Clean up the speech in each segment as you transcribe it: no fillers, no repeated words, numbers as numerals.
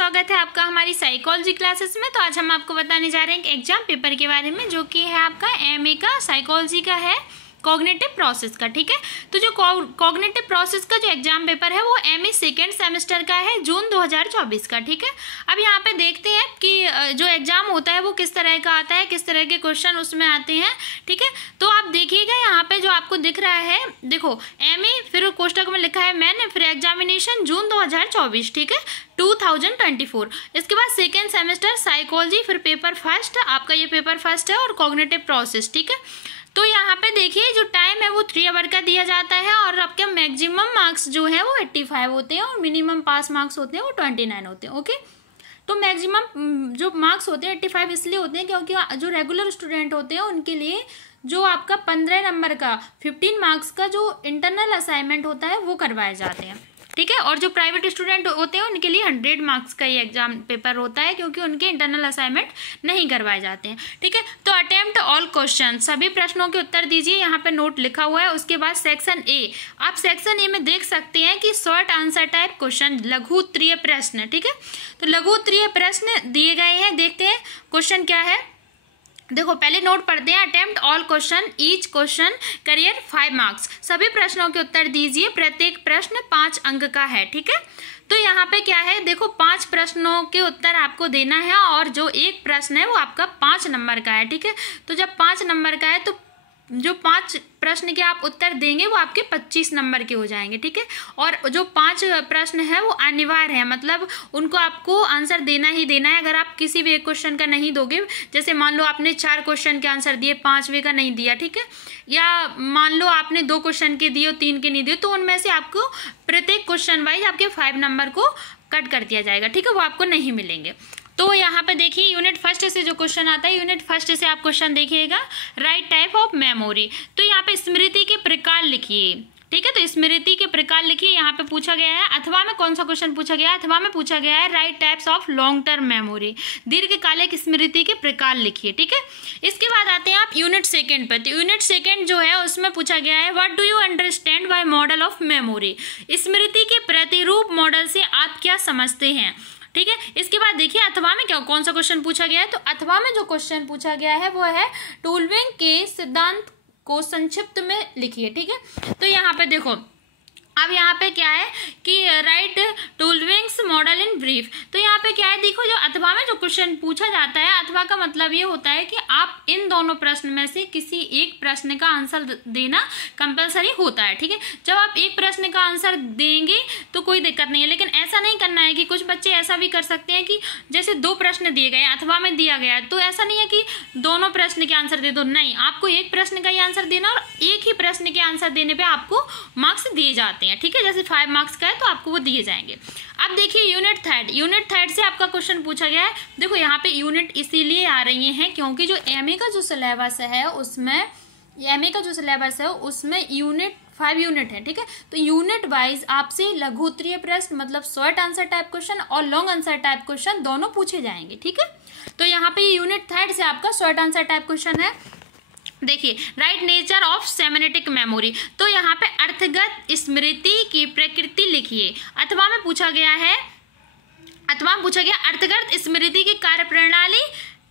स्वागत है आपका हमारी साइकोलॉजी क्लासेस में। तो आज हम आपको बताने जा रहे हैं एक एग्जाम पेपर के बारे में जो कि है आपका एमए का साइकोलॉजी का है, कॉग्निटिव प्रोसेस का। ठीक है, तो जो कॉग्निटिव प्रोसेस का जो एग्जाम पेपर है वो एमए सेकेंड सेमेस्टर का है, जून 2024 का। ठीक है, अब यहाँ पे देखते हैं कि जो एग्जाम होता है वो किस तरह का आता है, किस तरह के क्वेश्चन उसमें आते हैं। ठीक है, तो आप देखिएगा यहाँ पे जो आपको दिख रहा है, देखो एमए, फिर कोष्टक में लिखा है मैन, फिर एग्जामिनेशन जून 2024। ठीक है, 2024। इसके बाद सेकेंड सेमेस्टर साइकोलॉजी, फिर पेपर फर्स्ट, आपका ये पेपर फर्स्ट है, और कॉग्निटिव प्रोसेस। ठीक है, तो यहाँ पे देखिए जो टाइम है वो 3 आवर का दिया जाता है, और आपके मैक्सिमम मार्क्स जो है वो 85 होते हैं, और मिनिमम पास मार्क्स होते हैं वो 29 होते हैं। ओके, तो मैक्सिमम जो मार्क्स होते हैं 85 इसलिए होते हैं क्योंकि जो रेगुलर स्टूडेंट होते हैं उनके लिए जो आपका 15 नंबर का 15 मार्क्स का जो इंटरनल असाइनमेंट होता है वो करवाए जाते हैं। ठीक है, और जो प्राइवेट स्टूडेंट होते हैं उनके लिए 100 मार्क्स का ये एग्जाम पेपर होता है क्योंकि उनके इंटरनल असाइनमेंट नहीं करवाए जाते हैं। ठीक है, तो अटेम्प्ट ऑल क्वेश्चन, सभी प्रश्नों के उत्तर दीजिए, यहाँ पे नोट लिखा हुआ है। उसके बाद सेक्शन ए, आप सेक्शन ए में देख सकते हैं कि शॉर्ट आंसर टाइप क्वेश्चन, लघु उत्तरीय प्रश्न। ठीक है, तो लघु उत्तरीय प्रश्न दिए गए हैं, देखते हैं क्वेश्चन क्या है। देखो पहले नोट पढ़ते हैं, attempt all question, each question career 5 marks, सभी प्रश्नों के उत्तर दीजिए, प्रत्येक प्रश्न 5 अंक का है। ठीक है, तो यहाँ पे क्या है, देखो 5 प्रश्नों के उत्तर आपको देना है, और जो एक प्रश्न है वो आपका 5 नंबर का है। ठीक है, तो जब 5 नंबर का है तो जो 5 प्रश्न के आप उत्तर देंगे वो आपके 25 नंबर के हो जाएंगे। ठीक है, और जो 5 प्रश्न है वो अनिवार्य है, मतलब उनको आपको आंसर देना ही देना है। अगर आप किसी भी एक क्वेश्चन का नहीं दोगे, जैसे मान लो आपने 4 क्वेश्चन के आंसर दिए, 5वें का नहीं दिया, ठीक है, या मान लो आपने 2 क्वेश्चन के दिए और 3 के नहीं दिए, तो उनमें से आपको प्रत्येक क्वेश्चन वाइज आपके 5 नंबर को कट कर दिया जाएगा। ठीक है, वो आपको नहीं मिलेंगे। तो यहाँ पे देखिए यूनिट फर्स्ट से जो क्वेश्चन आता है, यूनिट फर्स्ट से आप क्वेश्चन देखिएगा, राइट टाइप ऑफ मेमोरी। तो यहाँ पे स्मृति के प्रकार लिखिए। ठीक है, तो स्मृति के प्रकार लिखिए, यहाँ पे पूछा गया है। अथवा में कौन सा क्वेश्चन पूछा गया है, अथवा में पूछा गया है right types of long term memory, दीर्घकालिक स्मृति के प्रकार लिखिए। ठीक है, इसके बाद आते हैं आप यूनिट सेकेंड पर। तो यूनिट सेकेंड जो है उसमें पूछा गया है what do you understand by model of memory, स्मृति के प्रतिरूप मॉडल से आप क्या समझते हैं। ठीक है, इसके बाद देखिए अथवा में क्या कौन सा क्वेश्चन पूछा गया है। तो अथवा में जो क्वेश्चन पूछा गया है वो है टूलविंग के सिद्धांत को संक्षिप्त में लिखिए। ठीक है, तो यहाँ पे देखो, अब यहाँ पे क्या है कि राइट टूलविंग्स मॉडल इन ब्रीफ। तो यहाँ पे क्या है, देखो जो अथवा में जो क्वेश्चन पूछा जाता है, अथवा का मतलब ये होता है कि आप इन दोनों प्रश्न में से किसी एक प्रश्न का आंसर देना कंपलसरी होता है। ठीक है, जब आप एक प्रश्न का आंसर देंगे तो कोई दिक्कत नहीं है, लेकिन ऐसा नहीं करना है कि कुछ बच्चे ऐसा भी कर सकते हैं कि जैसे 2 प्रश्न दिए गए, अथवा में दिया गया है, तो ऐसा नहीं है कि दोनों प्रश्न के आंसर दे दो, नहीं, आपको एक प्रश्न का ही आंसर देना, और एक ही प्रश्न के आंसर देने पर आपको मार्क्स दिए जाते हैं। ठीक है, जैसे 5 मार्क्स का है तो आपको वो दिए जाएंगे। अब देखिए यूनिट थर्ड से आपका क्वेश्चन पूछा गया है। देखो यहाँ पे यूनिट इसीलिए आ रही हैं क्योंकि जो एमए का जो सिलेबस है उसमें यूनिट 5 यूनिट है। ठीक है, तो यूनिट वाइज आपसे लघु उत्तरीय प्रश्न, मतलब शॉर्ट आंसर टाइप क्वेश्चन और लॉन्ग आंसर टाइप क्वेश्चन दोनों पूछे जाएंगे। ठीक है, तो यहाँ पे यूनिट 3 से आपका शॉर्ट आंसर टाइप क्वेश्चन है। देखिए राइट नेचर ऑफ सेमेनेटिक मेमोरी, तो यहाँ पे अर्थगत स्मृति की प्रकृति लिखिए। अथवा में पूछा गया अर्थगत स्मृति की कार्यप्रणाली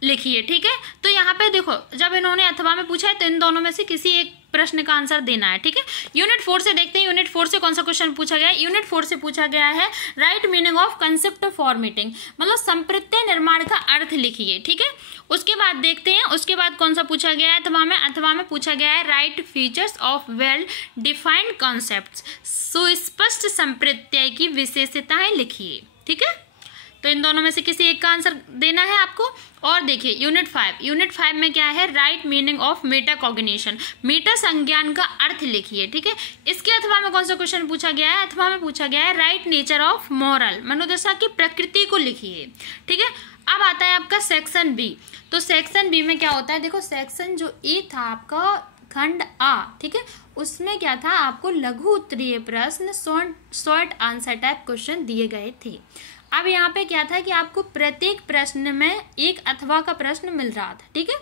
लिखिए। ठीक है, तो यहाँ पे देखो जब इन्होंने अथवा में पूछा है तो इन दोनों में से किसी एक प्रश्न का आंसर देना है। ठीक है, यूनिट 4 से देखते हैं, यूनिट 4 से कौन सा क्वेश्चन पूछा गया है। यूनिट 4 से पूछा गया है right meaning of concept formatting, मतलब संप्रत्यय निर्माण का अर्थ लिखिए। ठीक है, उसके बाद देखते हैं, उसके बाद कौन सा पूछा गया है अथवा में पूछा गया है right features of well defined concepts, सुस्पष्ट संप्रत्यय की विशेषताएं लिखिए। ठीक है, तो इन दोनों में से किसी एक का आंसर देना है आपको। और देखिए यूनिट 5 में क्या है, right meaning of Meta cognition, Meta संज्ञान का अर्थ लिखिए। ठीक है, इसके अथवा में कौन सा क्वेश्चन पूछा गया है, अथवा में पूछा गया है राइट नेचर ऑफ मॉरल, मनोदशा की प्रकृति को लिखिए। ठीक है, अब आता है आपका सेक्शन बी। तो सेक्शन बी में क्या होता है, देखो सेक्शन जो ए था आपका खंड आ, ठीक है, उसमें क्या था, आपको लघु उत्तरीय प्रश्न, शॉर्ट आंसर टाइप क्वेश्चन दिए गए थे। अब यहाँ पे क्या था कि आपको प्रत्येक प्रश्न में एक अथवा का प्रश्न मिल रहा था। ठीक है,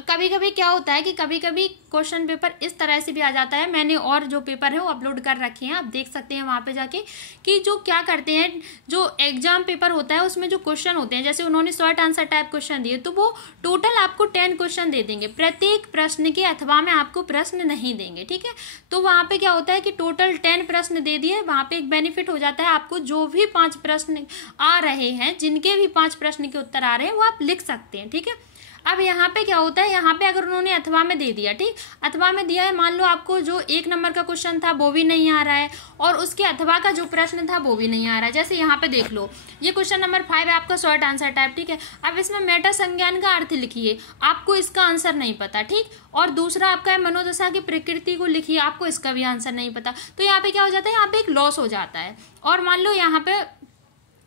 कभी कभी क्या होता है कि कभी कभी क्वेश्चन पेपर इस तरह से भी आ जाता है, मैंने और जो पेपर है वो अपलोड कर रखे हैं, आप देख सकते हैं वहाँ पे जाके, कि जो क्या करते हैं, जो एग्जाम पेपर होता है उसमें जो क्वेश्चन होते हैं, जैसे उन्होंने शॉर्ट आंसर टाइप क्वेश्चन दिए तो वो टोटल आपको 10 क्वेश्चन दे देंगे, प्रत्येक प्रश्न के अथवा में आपको प्रश्न नहीं देंगे, ठीक है। तो वहाँ पे क्या होता है कि टोटल 10 प्रश्न दे दिए, वहाँ पे एक बेनिफिट हो जाता है, आपको जो भी 5 प्रश्न आ रहे हैं, जिनके भी 5 प्रश्न के उत्तर आ रहे हैं वो आप लिख सकते हैं, ठीक है। अब यहाँ पे क्या होता है, यहाँ पे अगर उन्होंने अथवा में दे दिया, ठीक, अथवा में दिया है, मान लो आपको जो 1 नंबर का क्वेश्चन था वो भी नहीं आ रहा है और उसके अथवा का जो प्रश्न था वो भी नहीं आ रहा है, जैसे यहाँ पे देख लो, ये क्वेश्चन नंबर 5 है आपका शॉर्ट आंसर टाइप, ठीक है। अब इसमें मेटा संज्ञान का अर्थ लिखिए, आपको इसका आंसर नहीं पता, ठीक, और दूसरा आपका है मनोदशा की प्रकृति को लिखिए, आपको इसका भी आंसर नहीं पता, तो यहाँ पे क्या हो जाता है, यहाँ पे एक लॉस हो जाता है। और मान लो यहाँ पे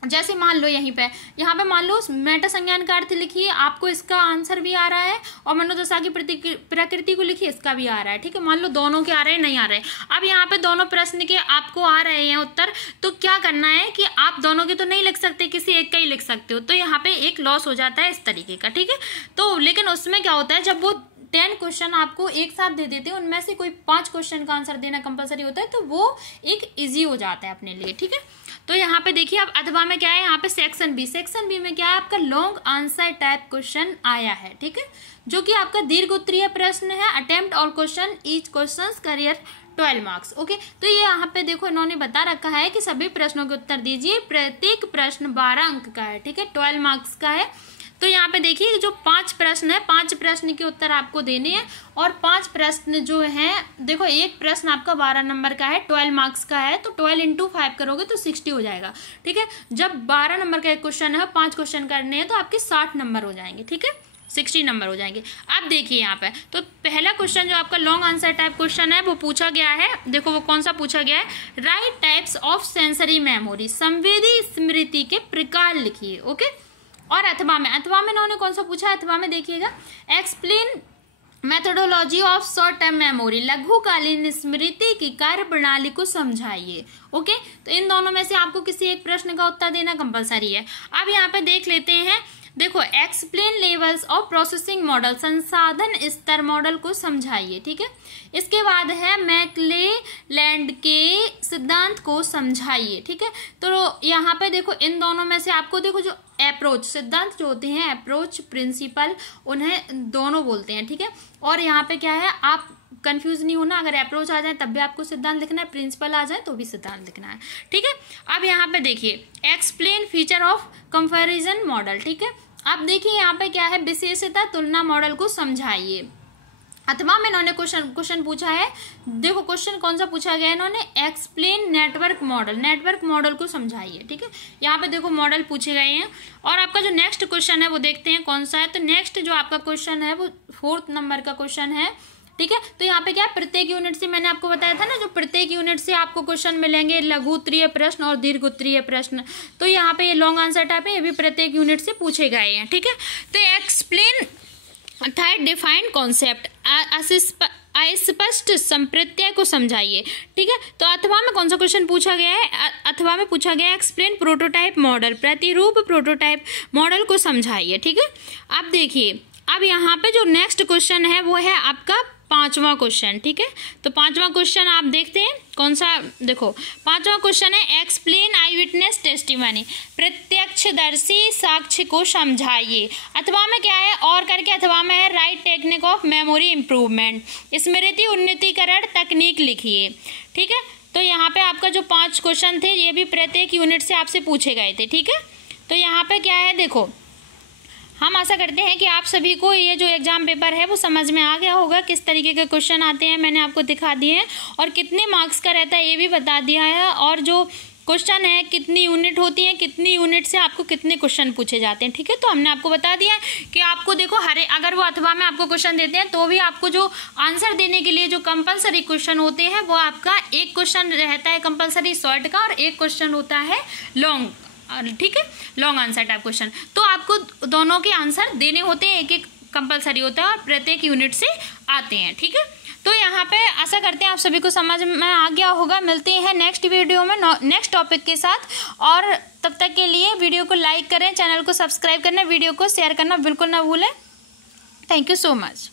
जैसे मान लो यहाँ पे मान लो मेटा संज्ञान का अर्थ लिखिए, आपको इसका आंसर भी आ रहा है और मनोदशा की प्रकृति को लिखिए, इसका भी आ रहा है, ठीक है। मान लो दोनों के आ रहे हैं, नहीं आ रहे हैं। अब यहाँ पे दोनों प्रश्न के आपको आ रहे हैं उत्तर, तो क्या करना है कि आप दोनों के तो नहीं लिख सकते, किसी एक का ही लिख सकते हो, तो यहाँ पे एक लॉस हो जाता है इस तरीके का, ठीक है। तो लेकिन उसमें क्या होता है, जब वो 10 क्वेश्चन आपको एक साथ दे देते हैं, उनमें से कोई 5 क्वेश्चन का आंसर देना कंपलसरी होता है, तो वो एक इजी हो जाता है अपने लिए, ठीक है। तो यहाँ पे देखिए अब अथवा में क्या है, यहाँ पे सेक्शन बी में क्या है, आपका लॉन्ग आंसर टाइप क्वेश्चन आया है, ठीक है, जो कि आपका दीर्घ उत्तरीय प्रश्न है, अटेम्प्ट और question each question career 12 marks, okay. तो ये यहाँ पे देखो इन्होंने बता रखा है कि सभी प्रश्नों के उत्तर दीजिए, प्रत्येक प्रश्न 12 अंक का है, ठीक है, 12 मार्क्स का है। तो यहाँ पे देखिए जो 5 प्रश्न है, 5 प्रश्न के उत्तर आपको देने हैं और 5 प्रश्न जो हैं, देखो एक प्रश्न आपका 12 नंबर का है, 12 मार्क्स का है, तो 12 × 5 करोगे तो 60 हो जाएगा, ठीक है। जब 12 नंबर का एक क्वेश्चन है, 5 क्वेश्चन करने हैं, तो आपके 60 नंबर हो जाएंगे, ठीक है, 60 नंबर हो जाएंगे। अब देखिए यहाँ पे तो पहला क्वेश्चन जो आपका लॉन्ग आंसर टाइप क्वेश्चन है वो पूछा गया है, देखो वो कौन सा पूछा गया है, right types of sensory memory, संवेदी स्मृति के प्रकार लिखिए, ओके। और अथवा में इन्होंने कौन सा पूछा है, अथवा में देखिएगा, explain methodology of short term memory, लघुकालीन स्मृति की कार्य प्रणाली को समझाइए, ओके। तो इन दोनों में से आपको किसी एक प्रश्न का उत्तर देना कंपलसरी है। अब यहाँ पे देख लेते हैं, देखो explain levels of processing model, संसाधन स्तर मॉडल को समझाइए, ठीक है। इसके बाद है मैकलेलैंड के सिद्धांत को समझाइए, ठीक है। तो यहाँ पे देखो इन दोनों में से आपको देखो जो अप्रोच सिद्धांत जो होते हैं, अप्रोच प्रिंसिपल, उन्हें दोनों बोलते हैं, ठीक है। और यहाँ पे क्या है, आप कंफ्यूज नहीं होना, अगर अप्रोच आ जाए तब भी आपको सिद्धांत लिखना है, प्रिंसिपल आ जाए तो भी सिद्धांत लिखना है, ठीक है। अब यहाँ पे देखिए explain feature of comparison model, ठीक है। अब देखिए यहाँ पे क्या है, विशेषता तुलना मॉडल को समझाइए। अथवा में इन्होंने क्वेश्चन पूछा है, देखो क्वेश्चन कौन सा पूछा गया है, इन्होंने एक्सप्लेन नेटवर्क मॉडल को समझाइए, ठीक है। यहाँ पे देखो मॉडल पूछे गए हैं। और आपका जो नेक्स्ट क्वेश्चन है वो देखते हैं कौन सा है। तो नेक्स्ट जो आपका क्वेश्चन है वो 4th नंबर का क्वेश्चन है, ठीक है। तो यहाँ पे क्या है, प्रत्येक यूनिट से मैंने आपको बताया था ना, जो प्रत्येक यूनिट से आपको क्वेश्चन मिलेंगे, लघु उत्तरीय प्रश्न और दीर्घ उत्तरीय प्रश्न। तो यहाँ पे ये लॉन्ग आंसर टाइप है, ये भी प्रत्येक यूनिट से पूछे गए हैं, ठीक है। तो एक्सप्लेन थर्ड डिफाइंड कॉन्सेप्ट, अस्पष्ट संप्रत्यय को समझाइए, ठीक है। तो अथवा में कौन सा क्वेश्चन पूछा गया है, अथवा में पूछा गया एक्सप्लेन प्रोटोटाइप मॉडल, प्रतिरूप प्रोटोटाइप मॉडल को समझाइए, ठीक है। अब देखिए अब यहाँ पे जो नेक्स्ट क्वेश्चन है वो है आपका 5वां क्वेश्चन, ठीक है। तो 5वां क्वेश्चन आप देखते हैं कौन सा, देखो 5वां क्वेश्चन है एक्सप्लेन आई विटनेस टेस्टिमनी, प्रत्यक्षदर्शी साक्ष्य को समझाइए। अथवा में क्या है, और करके अथवा में है write technique of memory improvement, स्मृति उन्नतीकरण तकनीक लिखिए, ठीक है। तो यहाँ पे आपका जो 5 क्वेश्चन थे ये भी प्रत्येक यूनिट से आपसे पूछे गए थे, ठीक है। तो यहाँ पे क्या है, देखो हम आशा करते हैं कि आप सभी को ये जो एग्जाम पेपर है वो समझ में आ गया होगा, किस तरीके के क्वेश्चन आते हैं मैंने आपको दिखा दिए हैं, और कितने मार्क्स का रहता है ये भी बता दिया है, और जो क्वेश्चन है कितनी यूनिट होती है, कितनी यूनिट से आपको कितने क्वेश्चन पूछे जाते हैं, ठीक है। तो हमने आपको बता दिया है कि आपको देखो अगर वो अथवा में आपको क्वेश्चन देते हैं तो भी आपको जो आंसर देने के लिए जो कंपलसरी क्वेश्चन होते हैं वो आपका एक क्वेश्चन रहता है कंपलसरी शॉर्ट का और एक क्वेश्चन होता है लॉन्ग, ठीक है, लॉन्ग आंसर टाइप क्वेश्चन। तो आपको दोनों के आंसर देने होते हैं, एक एक कंपलसरी होता है और प्रत्येक यूनिट से आते हैं, ठीक है। तो यहाँ पे आशा करते हैं आप सभी को समझ में आ गया होगा। मिलते हैं नेक्स्ट वीडियो में नेक्स्ट टॉपिक के साथ, और तब तक के लिए वीडियो को लाइक करें, चैनल को सब्सक्राइब करना, वीडियो को शेयर करना बिल्कुल ना भूलें। Thank you so much.